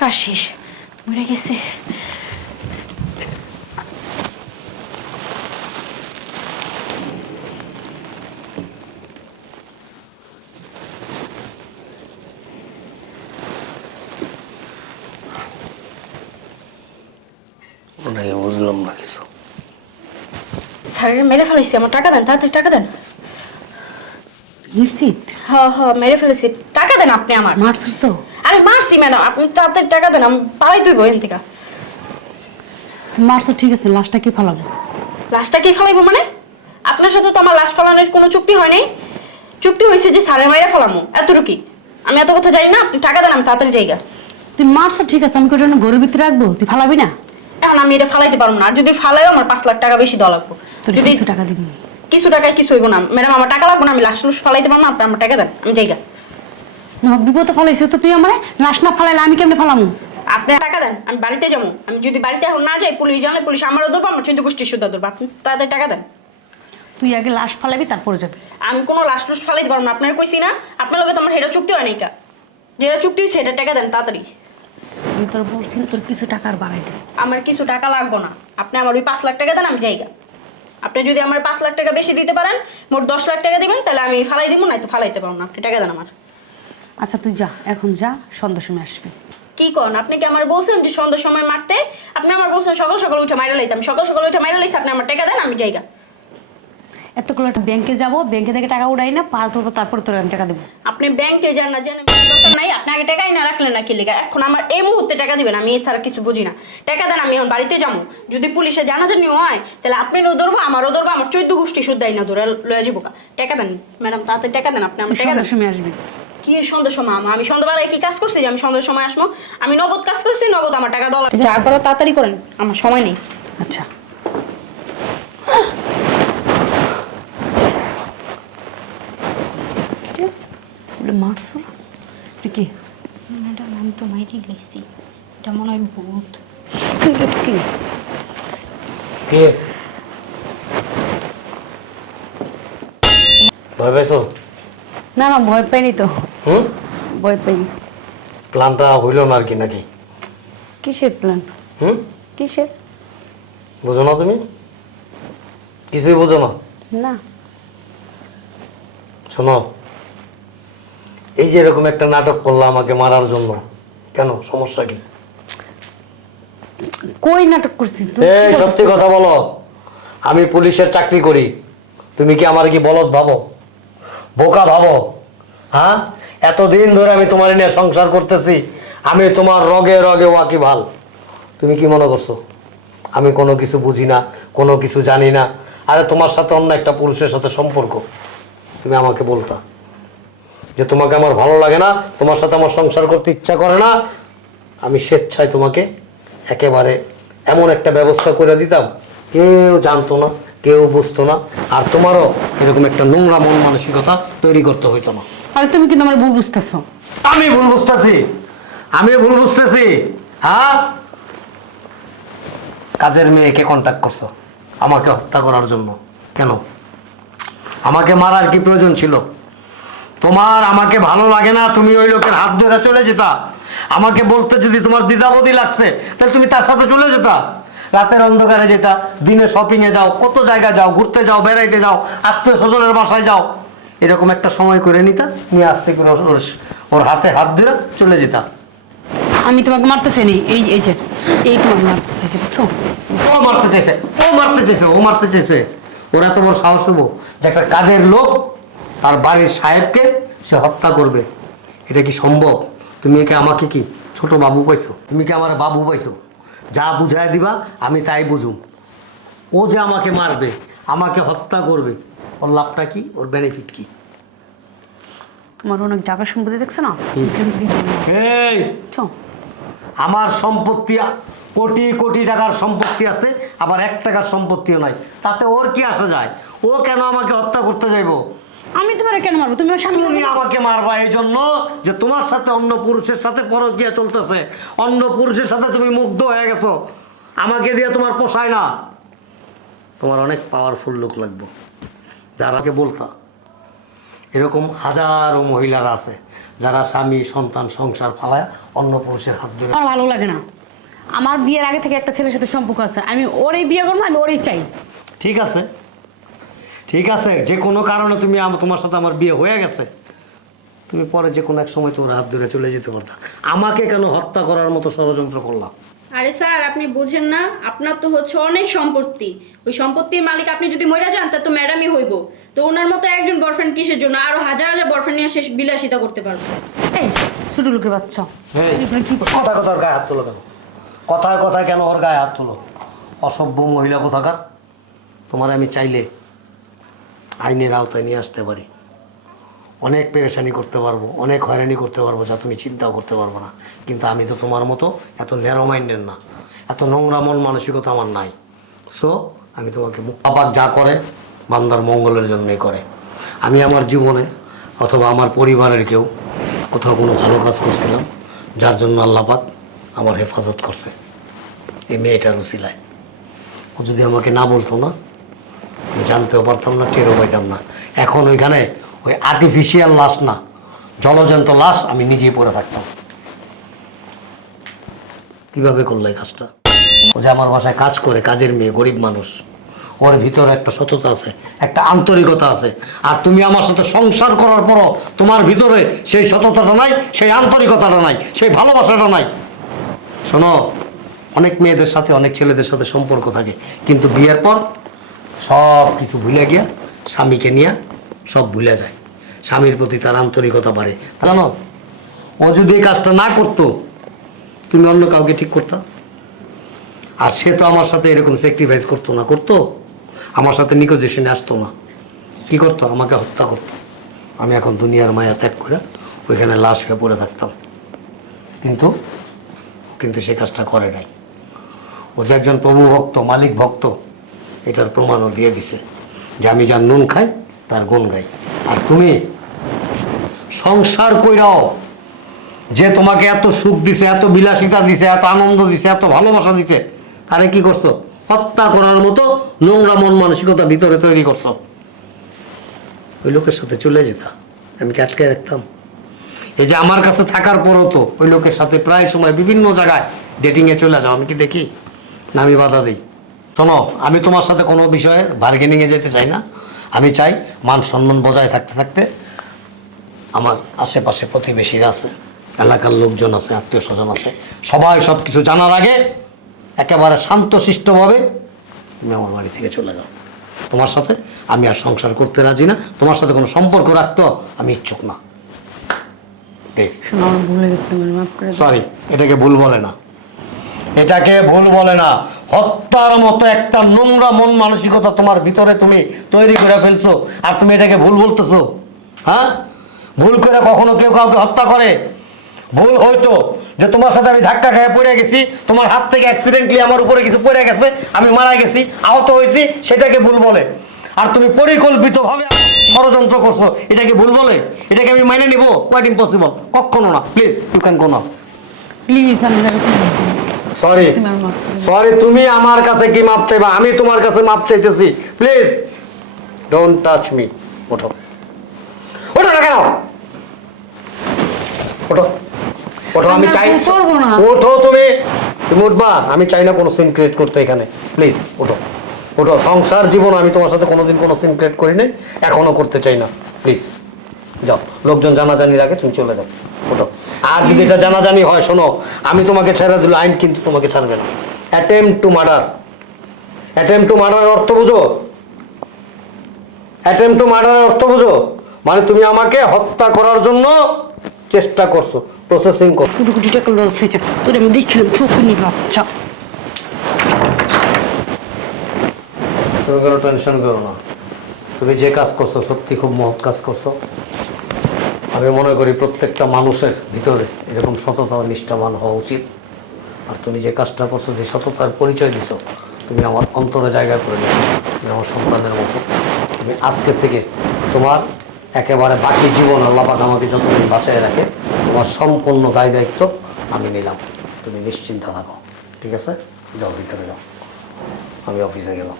কাজ শেষ মরে গেছে। ওটাকে বুঝলাম না কিছু। স্যারের মেরে ফেলাইছি আমার টাকা দেন তাড়াতাড়ি টাকা দেন। নিশ্চিত হ হ মেরে ফেলেছি টাকা দেন আপনি আমার। মারছিস তো? মারছি ম্যাডাম। আপনি তাড়াতাড়ি টাকা দেন আমি পালাই তুইব এখান থেকে। মারছো ঠিক আছে লাশটা কি ফেলাবো? লাশটা কি ফেলাইবো মানে? আপনার সাথে তো আমার লাশ ফেলানোর কোনো চুক্তি চুক্তি হয়েছে যে মাইরে ফেলামো এতটুকুই। আমি এত কথা জানি না আপনি টাকা দেন আমি তাড়াতাড়ি জায়গা তুই মারছো ঠিক আছে আমি ওটা ঘরের ভিতরে রাখব? তুই ফালাবি না? এখন আমি এটা ফালাইতে পারব না আর যদি ফালাইও আমার পাঁচ লাখ টাকা বেশি দেওয়া লাগবো। যদি কিছু টাকা দিবি কিছু টাকায় কিছু হইব না। ম্যাডাম আমার টাকা লাগবে না আমি লাশ লুস ফালাইতে পারব না আপনি আমার টাকা দেন আমি জায়গা না বিপদে ফালাইছিস তো তুই আমার লাশ না ফালাইলে আমি কেমনে ফালামু? আপনি টাকা দেন আমি বাড়িতে যাব। আমি যদি বাড়িতে এখন না যাই পুলিশ জানলে পুলিশ আমারও ধরবো আমার চোদ্দ গোষ্ঠী সুদ্ধা ধরবো। আপনি তাড়াতাড়ি টাকা দেন। তুই আগে লাশ ফালাবি তারপরে যাবি। আমি কোনো লাশ লুস ফালাইতে পারব না আপনার কইছি না আপনার লগে তো আমার হেটা চুক্তি হয় নাই কা। যেটা চুক্তি হচ্ছে এটা টাকা দেন তাড়াতাড়ি। আমি তোর বলছি তোর কিছু টাকার বাড়াই দে। আমার কিছু টাকা লাগবে না। আপনি আমার ওই পাঁচ লাখ টাকা দেন আমি জায়গা আপনি যদি আমার পাঁচ লাখ টাকা বেশি দিতে পারেন মোট দশ লাখ টাকা দিবেন তাহলে আমি ফালাই দিব না তো ফালাইতে পারব না। আপনি টাকা দেন আমার। আচ্ছা তুই যা এখন যা সন্ধ্যার সময় আসবি। কি করেন আপনি কি আমার বলছেন যে সন্ধ্যার সময় মারতে? আপনি আমার বলছেন সকাল সকাল উঠে মাইরা লাইতাম সকাল সকাল উঠে মাইরা লাইছি আপনি আমার টাকা দেন আমি জায়গা এতগুলো একটা ব্যাংকে যাব ব্যাংকে থেকে টাকা উঠাই না পাল তোর তারপরে তোর আমি টাকা দেবো। আপনি ব্যাংকে যান না জানেন দরকার নাই আপনি আগে টাকাই না রাখলেন না কি লেখা এখন আমার এই মুহূর্তে টাকা দিবেন আমি এছাড়া কিছু বুঝি না। টাকা দেন আমি এখন বাড়িতে যাব। যদি পুলিশে জানাজানি হয় তাহলে আপনি আপনারও ধরবো আমারও ধরবো আমার চোদ্দ গোষ্ঠী শুদ্ধাই না ধরে লয়ে যাব টাকা দেন ম্যাডাম তাতে টাকা দেন আপনি আমার টাকা দেন। সন্ধ্যার সময় আসবি। কি সন্ধ্যার সময় আমা? আমি সন্ধ্যাবেলায় কি কাজ করছি যে আমি সন্ধ্যার সময় আসব আমি নগদ কাজ করছি নগদ আমার টাকা দেওয়া যা করো তাড়াতাড়ি করেন আমার সময় নেই। আচ্ছা। মারছো কি? ম্যাডাম আমি তো মাইরি গেছি এটা মনে হয় ভূত। কি? কে? ভয় পাইছো? না না ভয় পাইনি তো। হুম ভয় পাইনি। প্ল্যানটা হইল না আর কি নাকি? কিসের প্ল্যান? হুম কিসের? বুঝো না তুমি? কিছুই বুঝো না? না। শোনো এই যে এরকম একটা নাটক করল আমাকে মারার জন্য কেন? সমস্যা কি? কই নাটক করছিস তুই? এই সত্যি কথা বলো। আমি পুলিশের চাকরি করি। তুমি কি আমার কি বলদ ভাবো? বোকা ভাবো। হ্যাঁ? এতদিন ধরে আমি তোমার নিয়ে সংসার করতেছি, আমি তোমার রগে রগে ওয়াকি ভালো তুমি কি মনে করছ? আমি কোনো কিছু বুঝি না, কোনো কিছু জানি না। আরে তোমার সাথে অন্য একটা পুরুষের সাথে সম্পর্ক। তুমি আমাকে বলতা যে তোমাকে আমার ভালো লাগে না, তোমার সাথে আমার সংসার করতে ইচ্ছা করে না। আমি স্বেচ্ছায় তোমাকে একেবারে এমন একটা ব্যবস্থা করে দিতাম। কেউ জানতো না। কেউ বুঝতো না। আর তোমারও এরকম একটা নোংরা মন মানসিকতা তৈরি করতে হইতো না। আরে তুমি কিন্তু আমার ভুল বুঝতেছো। আমি ভুল বুঝতেছি। আমি ভুল বুঝতেছি। হ্যাঁ? কাজের মেয়েকে কন্ট্যাক্ট করছ। আমাকে হত্যা করার জন্য। কেন? আমাকে মারার কি প্রয়োজন ছিল? তোমার আমাকে ভালো লাগে না তুমি ওই লোকের হাত ধরে চলে যেতা। আমাকে বলতে যদি তোমার দ্বিধাবোধি লাগছে তাহলে তুমি তার সাথে চলে যেতা। রাতের অন্ধকারে যেতা দিনে শপিং এ যাও কত জায়গা যাও ঘুরতে যাও বেড়াইতে যাও আত্মীয় স্বজনের বাসায় যাও এরকম একটা সময় করে নিতা নিয়ে আসতে করে ওর- ওর- হাতে হাত ধরে চলে যেতা। আমি তোমাকে মারতে চাইনি এই এই যে এই তোমাকে মারতে চাইছি বুঝছ? ও মারতে চাইছে ও মারতে চাইছে ও মারতে চাইছে। ওরা তো বড় সাহস হব যে একটা কাজের লোক তার বাড়ির সাহেবকে সে হত্যা করবে। এটা কি সম্ভব? তুমি একে আমাকে কি ছোট বাবু পাইছো? তুমি কি আমার বাবু পাইছো? যা বুঝাই দিবা আমি তাই বুঝুম। ও যে আমাকে মারবে আমাকে হত্যা করবে ওর লাভটা কি? ওর বেনিফিট কি? তোমার অনেক জায়গা সম্পত্তি দেখছ না? এই! আমার সম্পত্তি কোটি কোটি টাকার সম্পত্তি আছে আবার এক টাকার সম্পত্তিও নাই। তাতে ওর কি আসা যায়? ও কেন আমাকে হত্যা করতে যাইবো? আমি তোমার কেন মারবো? তুমি আমার স্বামী তুমি আমাকে মারবা এই জন্য যে তোমার সাথে অন্য পুরুষের সাথে পরকিয়া চলতেছে। অন্য পুরুষের সাথে তুমি মুগ্ধ হয়ে গেছো। আমাকে দিয়ে তোমার পোষায় না। তোমার অনেক পাওয়ারফুল লোক লাগবে। যারাকে বলতা এরকম হাজারো মহিলারা আছে যারা স্বামী সন্তান সংসার ফালায় অন্য পুরুষের হাত ধরে। আমার ভালো লাগে না। আমার বিয়ের আগে থেকে একটা ছেলের সাথে সম্পর্ক আছে। আমি ওরই বিয়ে করব আমি ওরই চাই। ঠিক আছে। ঠিক আছে যে কোনো কারণে তুমি তোমার সাথে আমার বিয়ে হয়ে গেছে তুমি পরে যে কোনো এক সময় তোমার হাত ধরে চলে যেতে পারতা। আমাকে কেন হত্যা করার মতো ষড়যন্ত্র করলাম আরে স্যার আপনি বুঝেন না আপনার তো হচ্ছে অনেক সম্পত্তি। ওই সম্পত্তির মালিক আপনি যদি মরে যান তা তো ম্যাডামই হইব। তো ওনার মতো একজন বয়ফ্রেন্ড কিসের জন্য? আরও হাজার হাজার বয়ফ্রেন্ড নিয়ে শেষ বিলাসিতা করতে পারব। এই ছোট লোকের বাচ্চা। হ্যাঁ? কথা কথার গায়ে হাত তোলো কেন? কথায় কথায় কেন ওর গায়ে হাত তোলো? অসভ্য মহিলা কোথাকার? তোমার আমি চাইলে আইনের আওতায় নিয়ে আসতে পারি। অনেক পেরেশানি করতে পারব, অনেক হয়রানি করতে পারব যা তুমি চিন্তাও করতে পারব না। কিন্তু আমি তো তোমার মতো এত ন্যারো মাইন্ডের না, এত নোংরা মন মানসিকতা আমার নাই। সো আমি তোমাকে আবার যা করে, বান্দার মঙ্গলের জন্যই করে। আমি আমার জীবনে অথবা আমার পরিবারের কেউ কোথাও কোনো ভালো কাজ করছিলাম, যার জন্য আল্লাপাক আমার হেফাজত করছে। এই মেয়েটার উসিলায়। ও যদি আমাকে না বলতো না জানতেও পারতাম না, টেরও পাইতাম না। এখন ওইখানে ওই আর্টিফিশিয়াল লাশ না, জলজন্ত লাশ আমি নিজেই পরে থাকতাম। কীভাবে করল এই কাজটা? ও যে আমার বাসায় কাজ করে, কাজের মেয়ে, গরিব মানুষ। ওর ভিতরে একটা সততা আছে, একটা আন্তরিকতা আছে। আর তুমি আমার সাথে সংসার করার পরও তোমার ভিতরে সেই সততাটা নাই, সেই আন্তরিকতাটা নাই, সেই ভালোবাসাটা নাই। শোনো, অনেক মেয়েদের সাথে, অনেক ছেলেদের সাথে সম্পর্ক থাকে, কিন্তু বিয়ের পর সব কিছু ভুলে গিয়া স্বামীকে নিয়ে সব ভুলে যায়। স্বামীর প্রতি তার আন্তরিকতা বাড়ে। জানো ও যদি এই কাজটা না করতো, তুমি অন্য কাউকে ঠিক করতা? আর সে তো আমার সাথে এরকম স্যাক্রিফাইস করতো না, করতো? আমার সাথে নিকোজেশনে আসতো না। কি করতো? আমাকে হত্যা করতো। আমি এখন দুনিয়ার মায়া ত্যাগ করে ওইখানে লাশ হয়ে পড়ে থাকতাম। কিন্তু কিন্তু সে কাজটা করে নাই। ও যে একজন প্রভু ভক্ত মালিক ভক্ত এটার প্রমাণও দিয়ে দিছে। যে আমি যার নুন খাই, তার গুণ গাই। আর তুমি সংসার কইরাও যে তোমাকে এত সুখ দিছে, এত বিলাসিতা দিছে, এত আনন্দ দিছে, এত ভালোবাসা দিছে আরে কি করছ? হত্যা করার মতো নোংরা মন মানসিকতা ভিতরে তৈরি করছ। ওই লোকের সাথে চলে যেতাম আমি কি আটকে রাখতাম? এই যে আমার কাছে থাকার পরও তো ওই লোকের সাথে প্রায় সময় বিভিন্ন জায়গায় ডেটিংয়ে চলে যাও। আমি কি দেখি? না, আমি বাধা দিই। শোনো আমি তোমার সাথে কোনো বিষয়ে বার্গেনিংয়ে যেতে চাই না। আমি চাই মান সম্মান বজায় থাকতে থাকতে আমার আশেপাশে প্রতিবেশীরা আছে এলাকার লোকজন আছে আত্মীয় স্বজন আছে সবাই সব কিছু জানার আগে একেবারে শান্তশিষ্টভাবে তুমি আমার বাড়ি থেকে চলে যাও। তোমার সাথে আমি আর সংসার করতে রাজি না তোমার সাথে কোনো সম্পর্ক রাখতেও আমি ইচ্ছুক না। প্লিজ শোনো আমার ভুলে গেছে তুমি মাফ করে সরি এটাকে ভুল বলে না। এটাকে ভুল বলে না। হত্যার মতো একটা নোংরা মন মানসিকতা তোমার ভিতরে তুমি তৈরি করে ফেলছো আর তুমি এটাকে ভুল বলতেছো হ্যাঁ? ভুল করে কখনো কেউ কাউকে হত্যা করে। ভুল হয়তো যে তোমার সাথে আমি ধাক্কা খেয়ে পড়ে গেছি, তোমার হাত থেকে অ্যাক্সিডেন্টলি আমার উপরে কিছু পড়ে গেছে, আমি মারা গেছি, আহত হয়েছি, সেটাকে ভুল বলে। আর তুমি পরিকল্পিতভাবে ষড়যন্ত্র করছ, এটাকে ভুল বলে। এটাকে আমি মাইনে নিব কোয়াইট ইম্পসিবল কখনো না প্লিজ ইউ ক্যান গো না প্লিজ আমি সরি। সরি তুমি আমার কাছে কি মাপ চাইবা? আমি তোমার কাছে মাপ চাইতেছি। প্লিজ ডোন্ট টাচ মি ওঠো। ওঠো না কেন? ওঠো। ওঠো আমি চাই না। ওঠো তুমি। তুমি উঠবা। আমি চাই না কোনো সিন ক্রিয়েট করতে এখানে। প্লিজ ওঠো। ওঠো। সংসার জীবন আমি তোমার সাথে কোনোদিন কোনো সিন ক্রিয়েট করি নাই এখনও করতে চাই না। প্লিজ যাও। লোকজন জানাজানির আগে তুমি চলে যাও। আর যদি এটা জানাজানি হয় শোনো আমি তোমাকে ছেড়ে দিল আইন কিন্তু তোমাকে ছাড়বে না। Attempt to murder attempt to মার্ডারের অর্থ বুঝো? অ্যাটেম্প টু মার্ডারের অর্থ বুঝো? মানে তুমি আমাকে হত্যা করার জন্য চেষ্টা করছ প্রসেসিং করছ। কোটি কোটি টাকা লস হয়েছে। তোর আমি দেখিলাম চোখুনি বাচ্চা। তুমি কোনো টেনশন করো না। তুমি যে কাজ করছ সত্যি খুব মহৎ কাজ করছ। আমি মনে করি প্রত্যেকটা মানুষের ভিতরে এরকম সততা ও নিষ্ঠাবান হওয়া উচিত। আর তুমি যে কাজটা করছ, যে সততার পরিচয় দিছো, তুমি আমার অন্তরে জায়গায় করে দিচ্ছ তুমি আমার সন্তানের মতো। তুমি আজকে থেকে তোমার একেবারে বাকি জীবন আল্লাপাক আমাকে যতদিন বাঁচায় রাখে, তোমার সম্পূর্ণ দায় দায়িত্ব আমি নিলাম। তুমি নিশ্চিন্তা থাকো। ঠিক আছে? যাও, ভিতরে যাও। আমি অফিসে গেলাম।